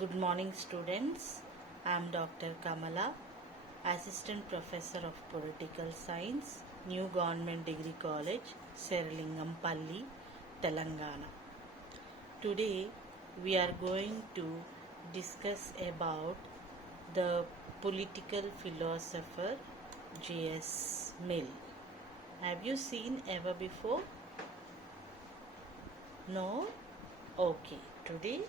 Good morning, students. I am Dr. Kamala, Assistant Professor of Political Science, New Government Degree College, Serlingampalli, Telangana. Today, we are going to discuss about the political philosopher J.S. Mill. Have you seen ever before? No? Okay. Today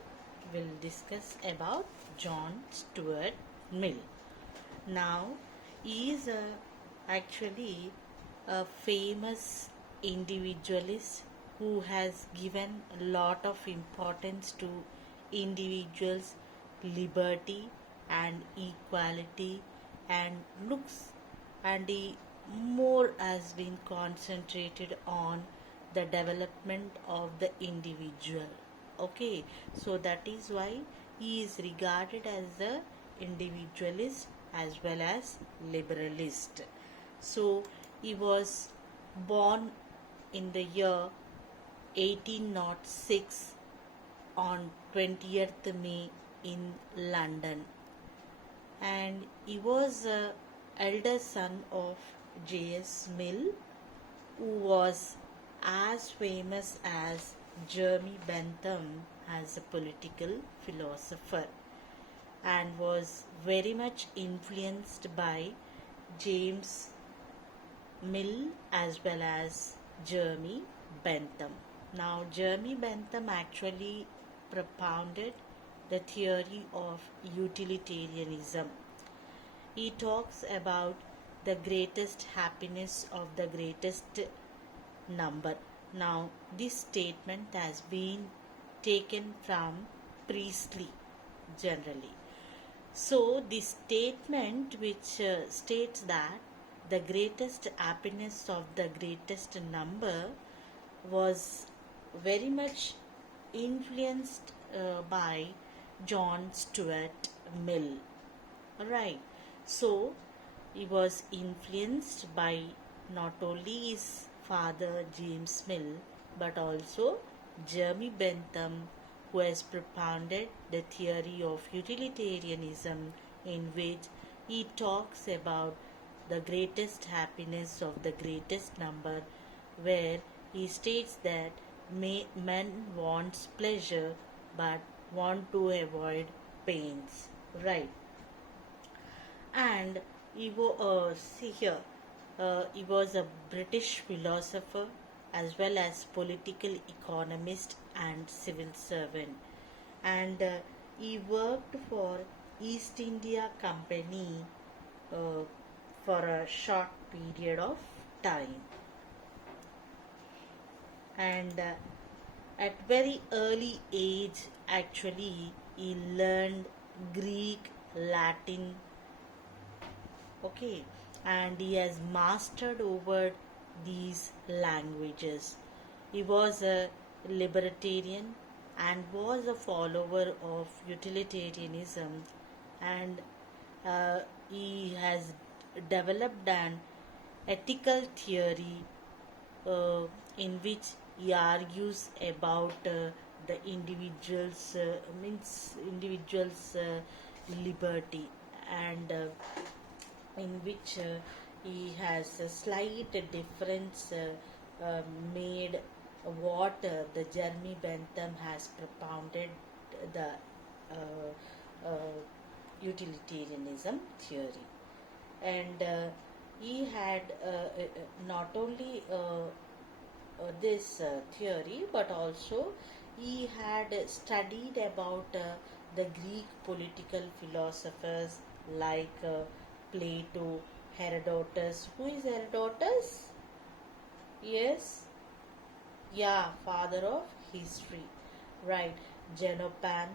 we'll discuss about John Stuart Mill. Now, he is actually a famous individualist who has given a lot of importance to individuals' liberty and equality and looks, and he more has been concentrated on the development of the individual. Okay, so that is why he is regarded as a individualist as well as liberalist. So he was born in the year 1806 on 20th May in London, and he was a elder son of J.S. Mill, who was as famous as Jeremy Bentham as a political philosopher, and was very much influenced by James Mill as well as Jeremy Bentham. Now, Jeremy Bentham actually propounded the theory of utilitarianism. He talks about the greatest happiness of the greatest number. Now, this statement has been taken from Priestley generally. So, this statement which states that the greatest happiness of the greatest number was very much influenced by John Stuart Mill. Right. So, he was influenced by not only his father James Mill but also Jeremy Bentham, who has propounded the theory of utilitarianism, in which he talks about the greatest happiness of the greatest number, where he states that men wants pleasure but want to avoid pains. Right. And he was a British philosopher as well as political economist and civil servant, and he worked for East India Company uh, for a short period of time, and at very early age actually he learned Greek, Latin, okay, and he has mastered over these languages. He was a libertarian and was a follower of utilitarianism, and he has developed an ethical theory in which he argues about the individual's liberty, and in which he has a slight difference made what the Jeremy Bentham has propounded, the utilitarianism theory. And he had not only this theory, but also he had studied about the Greek political philosophers like Plato, Herodotus. Who is Herodotus? Yes, yeah, father of history, right? Xenophon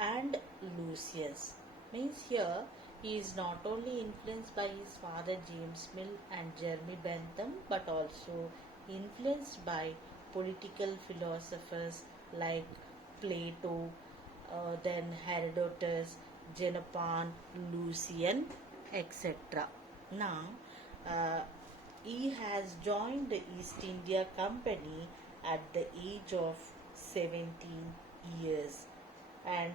and Lucius. Means here he is not only influenced by his father James Mill and Jeremy Bentham, but also influenced by political philosophers like Plato, then Herodotus, Xenophon, Lucian, etc. Now, he has joined the East India Company at the age of 17 years, and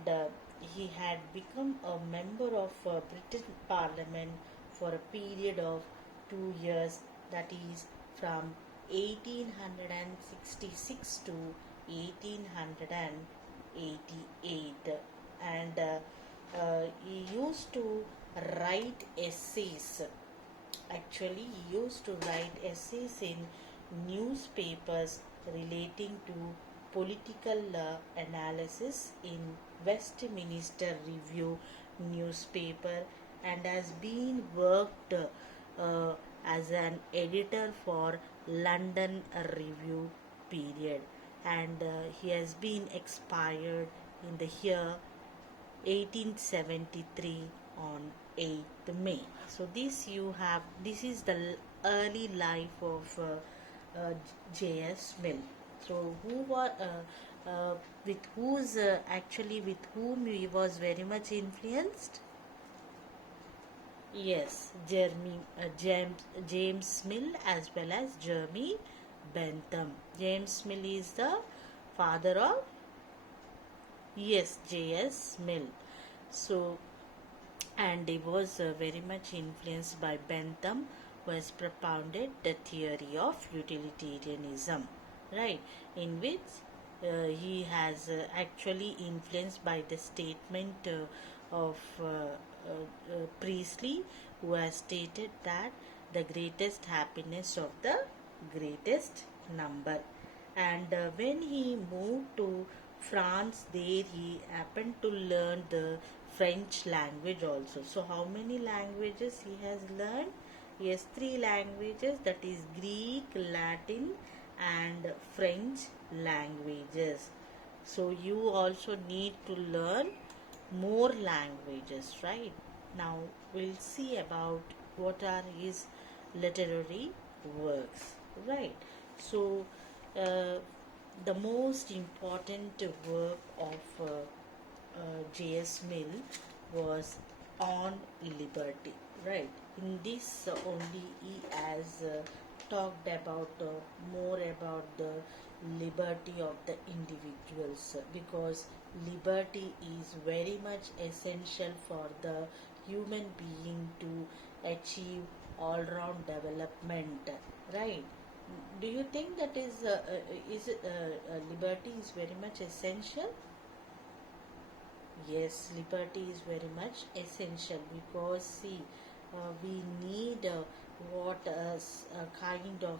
he had become a member of British Parliament for a period of 2 years, that is from 1866 to 1888, and he used to write essays. Actually, he used to write essays in newspapers relating to political analysis in Westminster Review newspaper, and has been worked as an editor for London Review period, and he has been expired in the year 1873 on 8th May. So this is the early life of J.S. Mill. So with whom he was very much influenced? Yes, James Mill as well as Jeremy Bentham. James Mill is the father of, yes, J.S. Mill. So, and he was very much influenced by Bentham, who has propounded the theory of utilitarianism, right? In which he has actually influenced by the statement of Priestley, who has stated that the greatest happiness of the greatest number. And when he moved to France, there he happened to learn the French language also. So, how many languages he has learned? He has three languages, that is Greek, Latin, and French languages. So, you also need to learn more languages, right? Now, we'll see about what are his literary works, right? So, uh, the most important work of J.S. Mill was on liberty, right? In this only he has talked about more about the liberty of the individuals, because liberty is very much essential for the human being to achieve all round development, right? Do you think that liberty is very much essential? Yes, liberty is very much essential, because see, we need a kind of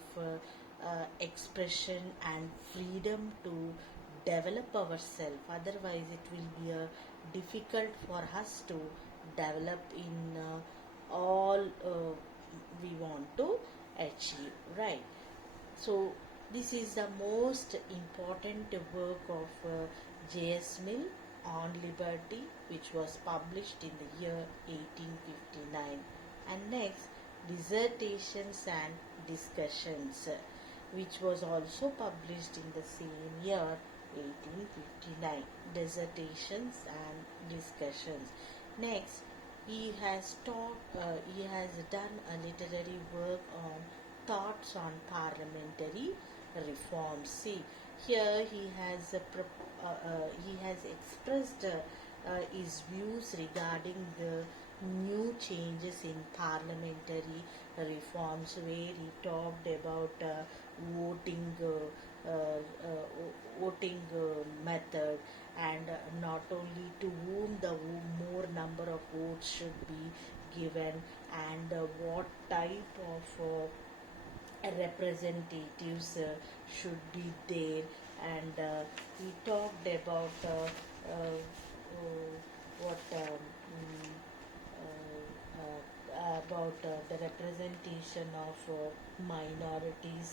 expression and freedom to develop ourselves. Otherwise, it will be difficult for us to develop in all we want to achieve, right? So, this is the most important work of J.S. Mill on liberty, which was published in the year 1859. And next, dissertations and discussions, which was also published in the same year 1859. Dissertations and discussions. Next, he has done a literary work on thoughts on parliamentary reforms. See, here he has expressed his views regarding the new changes in parliamentary reforms, where he talked about voting voting method, and not only to whom the more number of votes should be given, and what type of representatives should be there, and we talked about what the representation of minorities,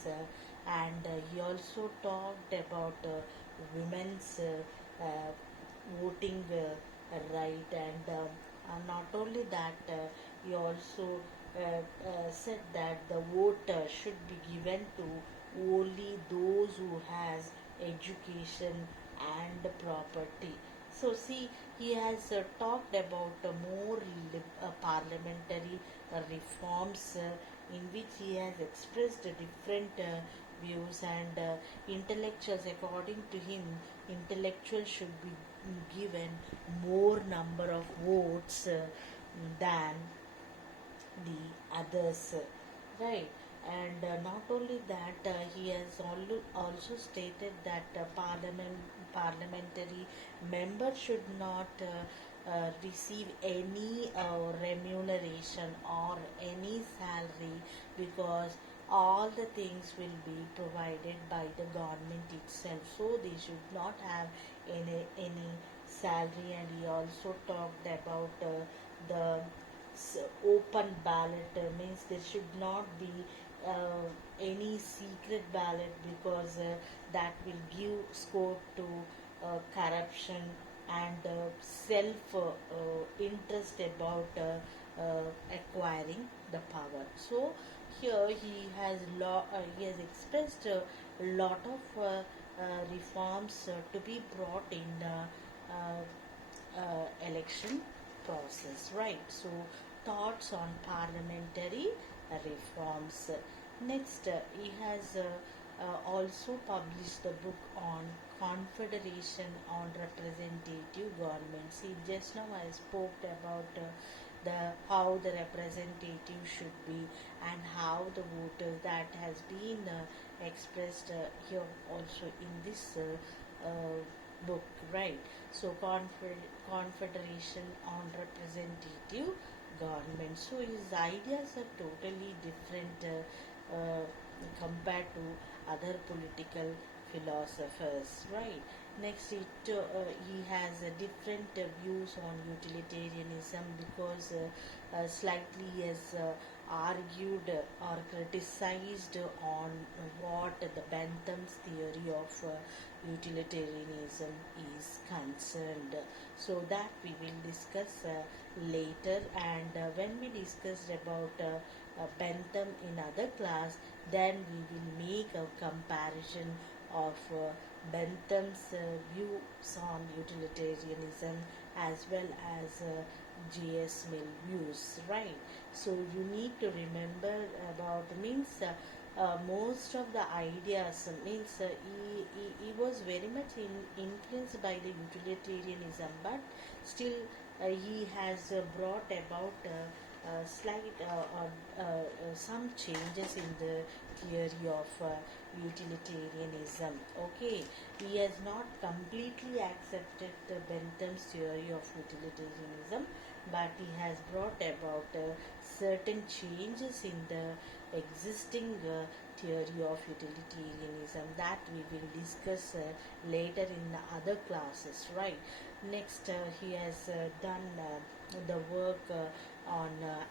and he also talked about women's voting right, and not only that, he also said that the vote should be given to only those who has education and property. So see, he has talked about more parliamentary reforms, in which he has expressed different views, and intellectuals, according to him, intellectuals should be given more number of votes than the others, right? And not only that, he has also stated that parliamentary members should not receive any remuneration or any salary, because all the things will be provided by the government itself, so they should not have any salary. And he also talked about the open ballot, means there should not be any secret ballot, because that will give scope to corruption and self interest about acquiring the power. So here he has expressed a lot of reforms to be brought in election process, right? So thoughts on parliamentary reforms. Next, he has also published the book on confederation on representative government. See, just now I spoke about the how the representative should be, and how the voters, that has been expressed here also in this book, right? So confederation on representative government. So his ideas are totally different compared to other political philosophers, right? Next, he has different views on utilitarianism, because slightly he has argued or criticized on what the Bentham's theory of utilitarianism is concerned. So that we will discuss later. And when we discussed about Bentham in other class, then we will make a comparison of Bentham's views on utilitarianism as well as J.S. Mill views, right? So you need to remember about, means most of the ideas, means he was very much influenced by the utilitarianism, but still he has brought about slight some changes in the theory of utilitarianism. Okay, he has not completely accepted the Bentham's theory of utilitarianism, but he has brought about certain changes in the existing theory of utilitarianism, that we will discuss later in the other classes, right? Next, he has done the work on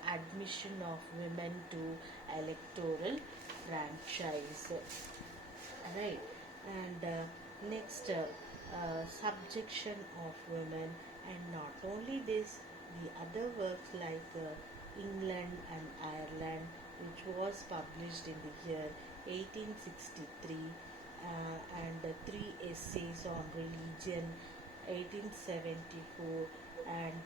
admission of women to electoral franchise, right? And next, subjection of women. And not only this, the other works like England and Ireland, which was published in the year 1863, and three essays on religion 1874, and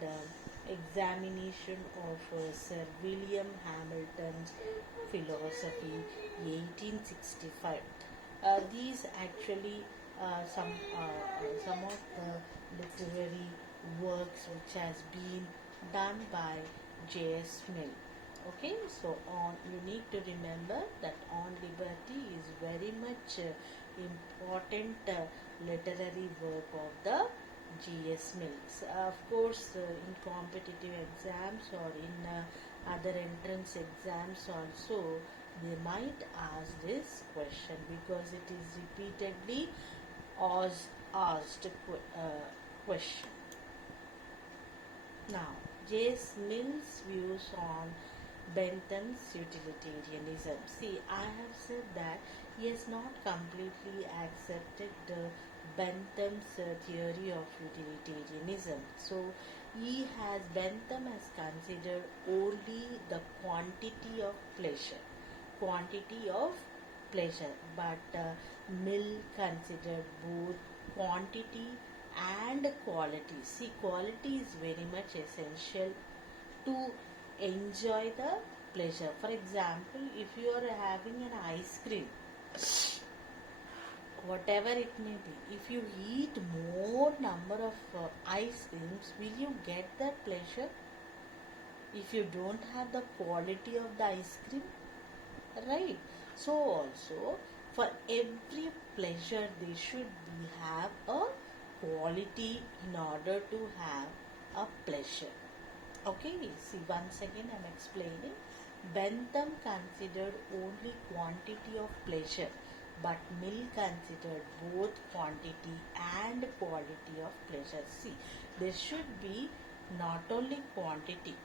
examination of Sir William Hamilton's philosophy 1865. These actually some of the literary works which has been done by J.S. Mill. Okay, so on, you need to remember that On Liberty is very much important literary work of the G.S. Mills. Of course, in competitive exams or in other entrance exams also, they might ask this question, because it is repeatedly asked question. Now, J.S. Mill's views on Bentham's utilitarianism. See, I have said that he has not completely accepted Bentham's theory of utilitarianism. So, Bentham has considered only the quantity of pleasure, but Mill considered both quantity and quality. See, quality is very much essential to enjoy the pleasure. For example, if you are having an ice cream, whatever it may be, if you eat more number of ice creams, will you get that pleasure if you don't have the quality of the ice cream? Right. So also for every pleasure they should be have a quality in order to have a pleasure. Okay, see, once again I'm explaining. Bentham considered only quantity of pleasure, but Mill considered both quantity and quality of pleasure. See, there should be not only quantity,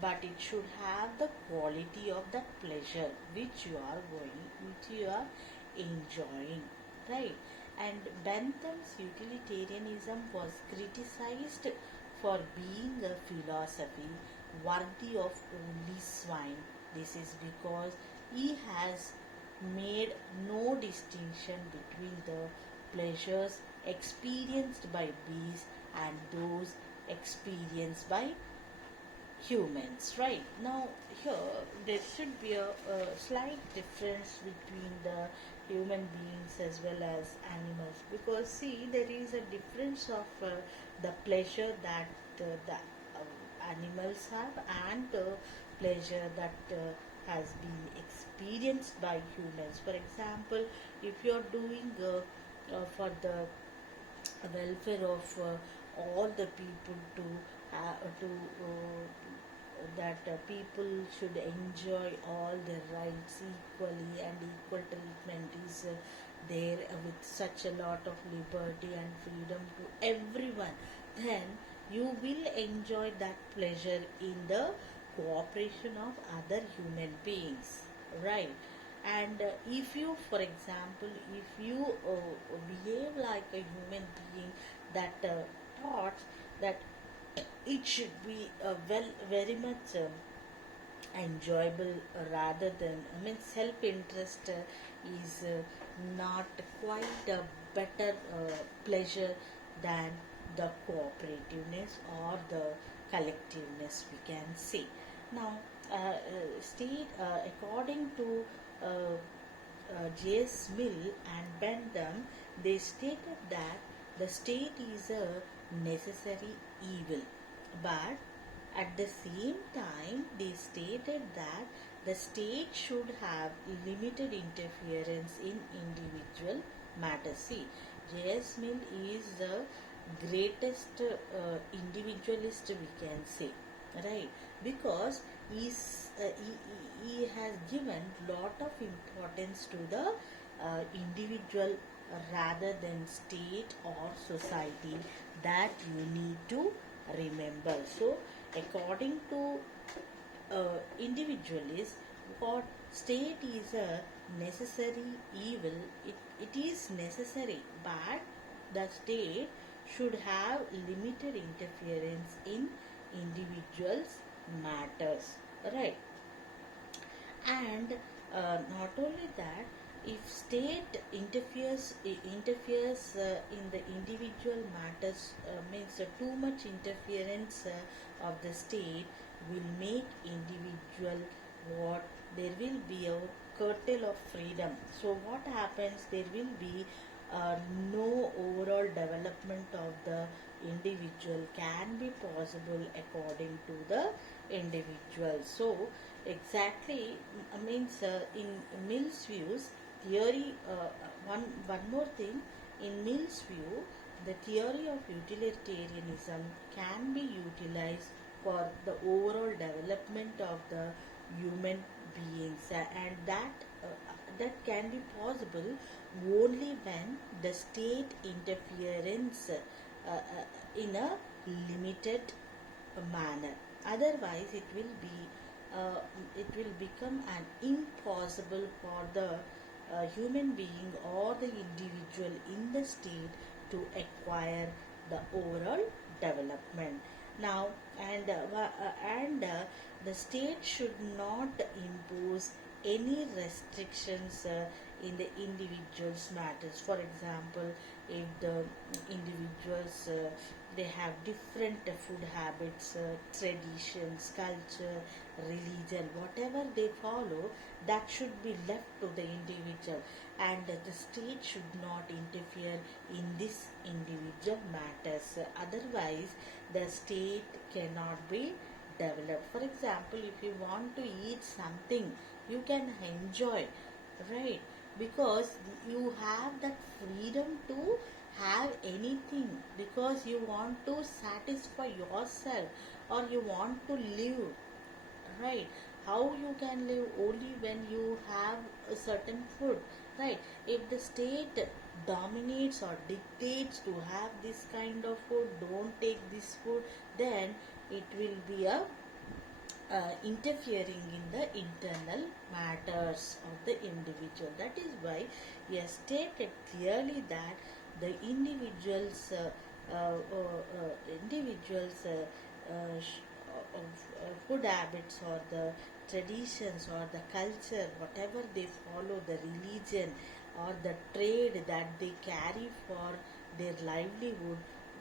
but it should have the quality of the pleasure which you are enjoying, right? And Bentham's utilitarianism was criticized for being a philosophy worthy of only swine. This is because he has made no distinction between the pleasures experienced by bees and those experienced by humans. Right now, here there should be a slight difference between the human beings as well as animals, because see, there is a difference of the pleasure that the animals have and the pleasure that has been experienced by humans. For example, if you are doing for the welfare of all the people to that people should enjoy all their rights equally, and equal treatment is there with such a lot of liberty and freedom to everyone, then you will enjoy that pleasure in the cooperation of other human beings, right? And if you, for example, if you behave like a human being that thoughts that it should be well very much enjoyable rather than, I mean, self-interest is not quite a better pleasure than the cooperativeness or the collectiveness, we can say. Now, state according to J.S. Mill and Bentham, they stated that the state is a necessary evil, but at the same time, they stated that the state should have limited interference in individual matters. See, J.S. Mill is the greatest individualist, we can say, right? Because he has given lot of importance to the individual rather than state or society, that you need to remember. So according to individualists, what state is a necessary evil, it is necessary, but the state should have limited interference in individuals matters, right? And not only that, if state interferes in the individual matters, means too much interference of the state will make individual what, there will be a curtail of freedom. So what happens, there will be no overall development of the individual can be possible according to the individual. So exactly, means in Mill's views, theory, one more thing, in Mill's view, the theory of utilitarianism can be utilized for the overall development of the human beings, and that can be possible only when the state interference in a limited manner. Otherwise, it will become an impossible for the human being or the individual in the state to acquire the overall development. Now, and the state should not impose any restrictions in the individual's matters. For example, if the individuals they have different food habits, traditions, culture, religion, whatever they follow, that should be left to the individual, and the state should not interfere in this individual matters. Otherwise, the state cannot be developed. For example, if you want to eat something, you can enjoy, right? Because you have that freedom to have anything, because you want to satisfy yourself, or you want to live, right? How you can live? Only when you have a certain food, right? If the state dominates or dictates to have this kind of food, don't take this food, then it will be a interfering in the internal matters of the individual. That is why he has stated clearly that the individuals food habits, or the traditions, or the culture, whatever they follow, the religion or the trade that they carry for their livelihood,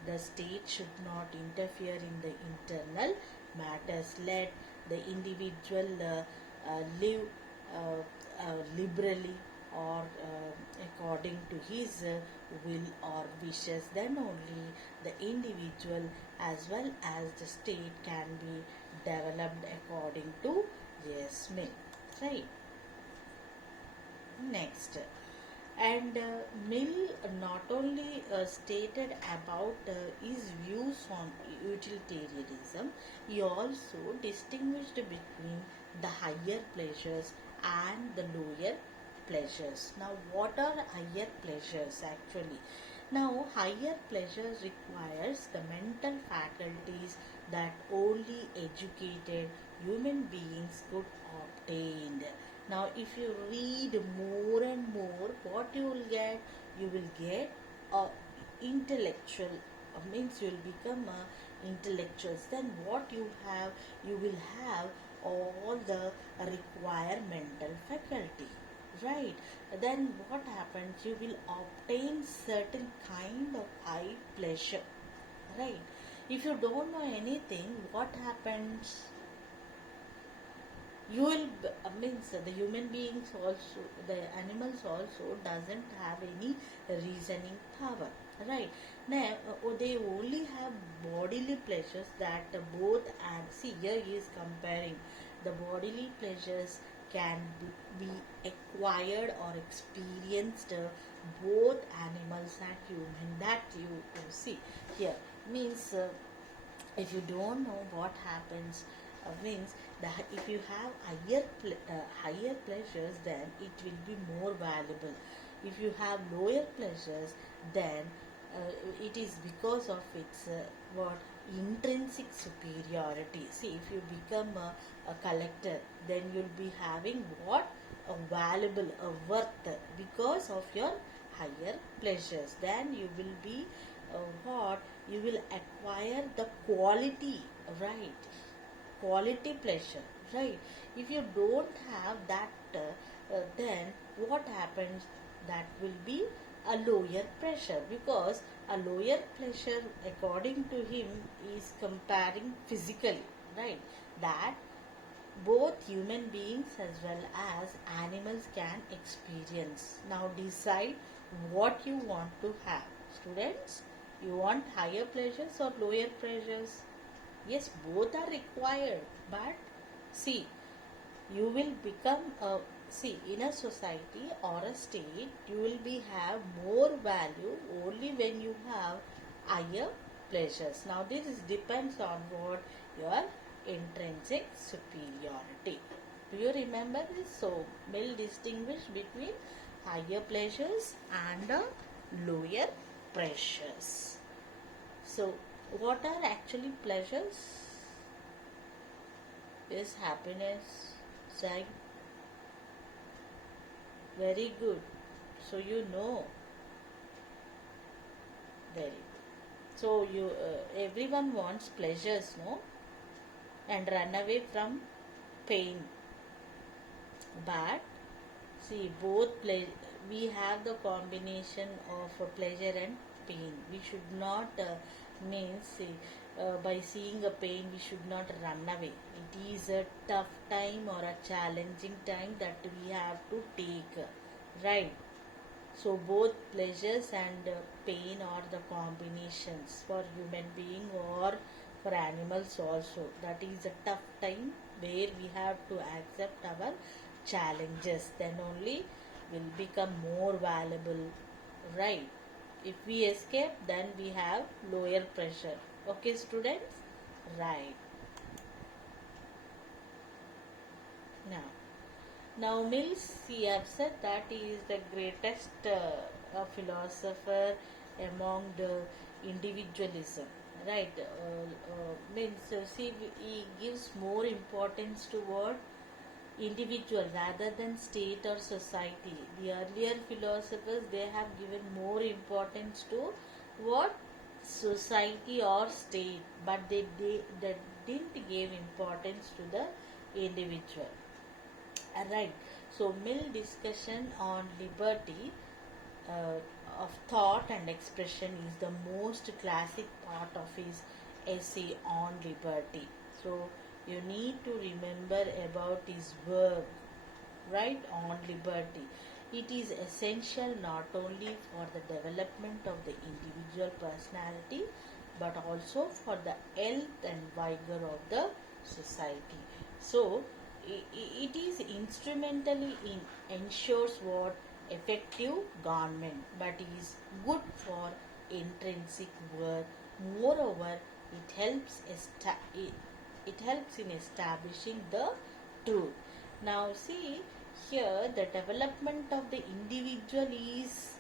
the state should not interfere in the internal matters. Let the individual live liberally, or according to his will or wishes. Then only the individual as well as the state can be developed according to his will, right? Next, and Mill not only stated about his views on utilitarianism, he also distinguished between the higher pleasures and the lower pleasures. Now, what are higher pleasures actually? Now, higher pleasures requires the mental faculties that only educated human beings could obtain. Now, if you read more and more, what you will get? You will get a intellectual. Means you will become a intellectuals. Then what you have? You will have all the required mental faculty, right? Then what happens? You will obtain certain kind of high pleasure, right? If you don't know anything, what happens? You will means the human beings also, the animals also doesn't have any reasoning power, right? Now they only have bodily pleasures, that both, and see here he is comparing the bodily pleasures can be acquired or experienced both animals and human. That you see here means if you don't know what happens, means that if you have higher pleasures, then it will be more valuable. If you have lower pleasures, then it is because of its what intrinsic superiority. See, if you become a collector, then you'll be having what a valuable, a worth, because of your higher pleasures. Then you will be what you will acquire the quality, right? Quality pleasure, right? If you don't have that, then what happens? That will be a lower pressure, because a lower pleasure according to him is comparing physically, right? That both human beings as well as animals can experience. Now decide what you want to have. Students, you want higher pleasures or lower pleasures? Yes, both are required, but see, you will become a, see, in a society or a state, you will be have more value only when you have higher pleasures. Now this depends on what your intrinsic superiority. Do you remember this? So Mill distinguished between higher pleasures and lower pleasures. So what are actually pleasures? Is happiness, joy. Very good. So you know. Very good. So you everyone wants pleasures, no? And run away from pain. But see, we have the combination of pleasure and pain. We should not by seeing a pain we should not run away. It is a tough time or a challenging time that we have to take, right? So both pleasures and pain are the combinations for human being or for animals also. That is a tough time where we have to accept our challenges. Then only will become more valuable, right? If we escape, then we have lower pressure. Okay, students? Right. Now, Mills, he have said that he is the greatest philosopher among the individualism, right? He gives more importance to what? Individual rather than state or society. The earlier philosophers, they have given more importance to what? Society or state, but they didn't give importance to the individual. Right. So Mill discussion on liberty of thought and expression is the most classic part of his essay on liberty. So you need to remember about his work, right, on liberty. It is essential not only for the development of the individual personality but also for the health and vigor of the society. So it is instrumentally ensures what? Effective government, but is good for intrinsic worth. Moreover, it helps in establishing the truth. Now see here, the development of the individual is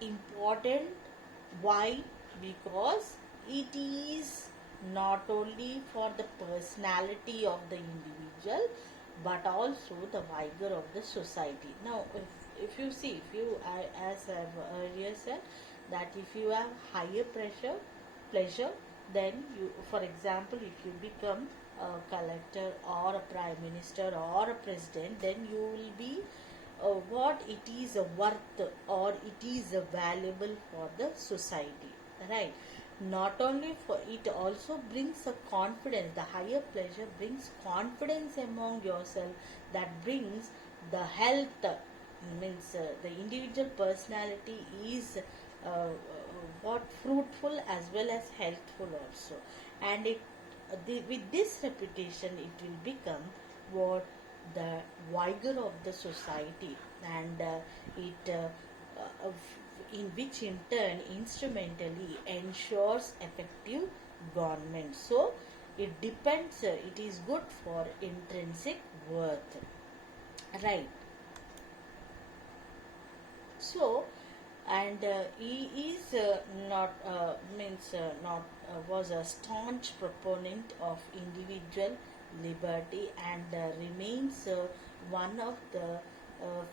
important. Why? Because it is not only for the personality of the individual but also the vigor of the society. Now if you see, as I've earlier said, that if you have higher pleasure, then you, for example, if you become a collector or a prime minister or a president, then you will be what it is worth or it is valuable for the society, right? Not only for it, also brings a confidence. The higher pleasure brings confidence among yourself, that brings the health, the individual personality is what fruitful as well as healthful also. And with this reputation it will become what? The vigor of the society, and it in which in turn instrumentally ensures effective government. So it depends, it is good for intrinsic worth, right? So, and he is not not was a staunch proponent of individual liberty, and remains one of the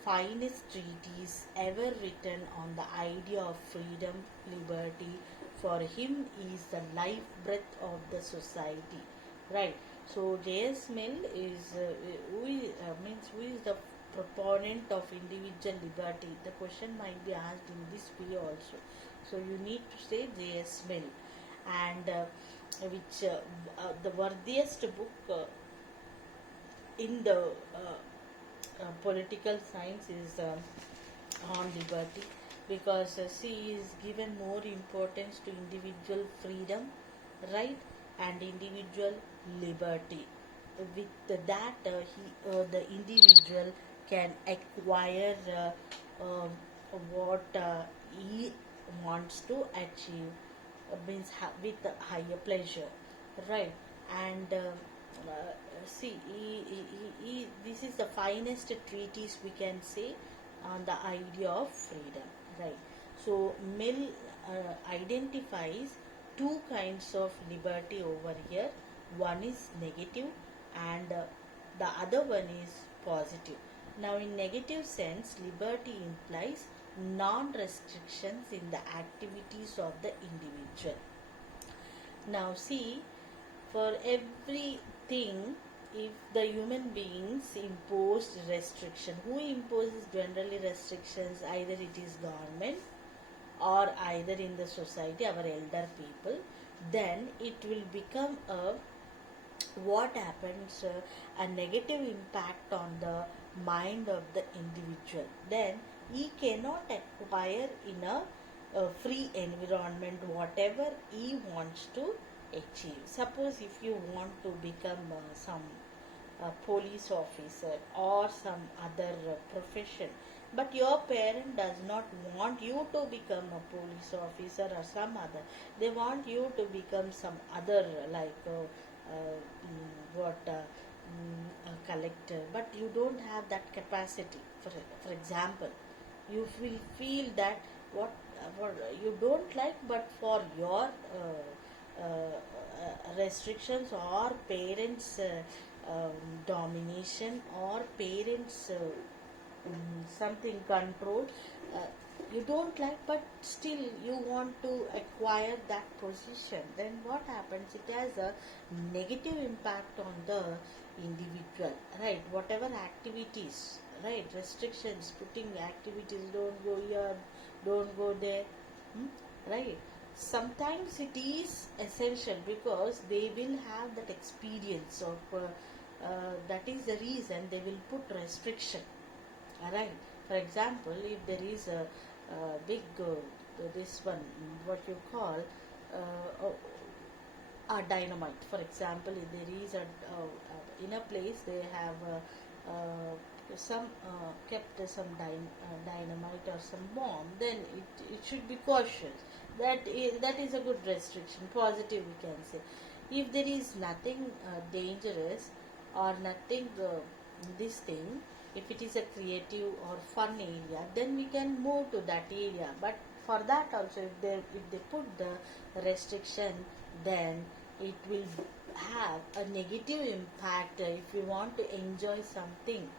finest treatises ever written on the idea of freedom. Liberty for him is the life breath of the society, right? So J.S. Mill is who is the proponent of individual liberty. The question might be asked in this way also. So you need to say J.S. Mill, and which the worthiest book in the political science is on liberty, because she is given more importance to individual freedom, right, and individual liberty. With that, the individual can acquire what he wants to achieve, with higher pleasure, right? And see, this is the finest treatise we can say on the idea of freedom, right? So Mill identifies two kinds of liberty over here. One is negative, and the other one is positive. Now in negative sense, liberty implies non-restrictions in the activities of the individual. Now see, for everything if the human beings imposed restriction, who imposes generally restrictions? Either it is government or either in the society, our elder people. Then it will become a, what happens, a negative impact on the mind of the individual. Then he cannot acquire in a free environment whatever he wants to achieve. Suppose if you want to become some police officer or some other profession, but your parent does not want you to become a police officer or some other, they want you to become some other, like a collector, but you don't have that capacity. For example, you will feel that what you don't like, but for your restrictions or parents domination or parents something control, uh, you don't like, but still you want to acquire that position, then what happens, it has a negative impact on the individual, right? Whatever activities, right, restrictions, putting activities, don't go here, don't go there, right? Sometimes it is essential because they will have that experience of that is the reason they will put restriction. Alright. For example, if there is a big this one, what you call a dynamite. For example, if there is in a place they have some kept some dynamite or some bomb, then it should be cautious. That is a good restriction, positive we can say. If there is nothing dangerous or nothing this thing, if it is a creative or fun area, then we can move to that area. But for that also, if they put the restriction, then it will have a negative impact. If you want to enjoy something,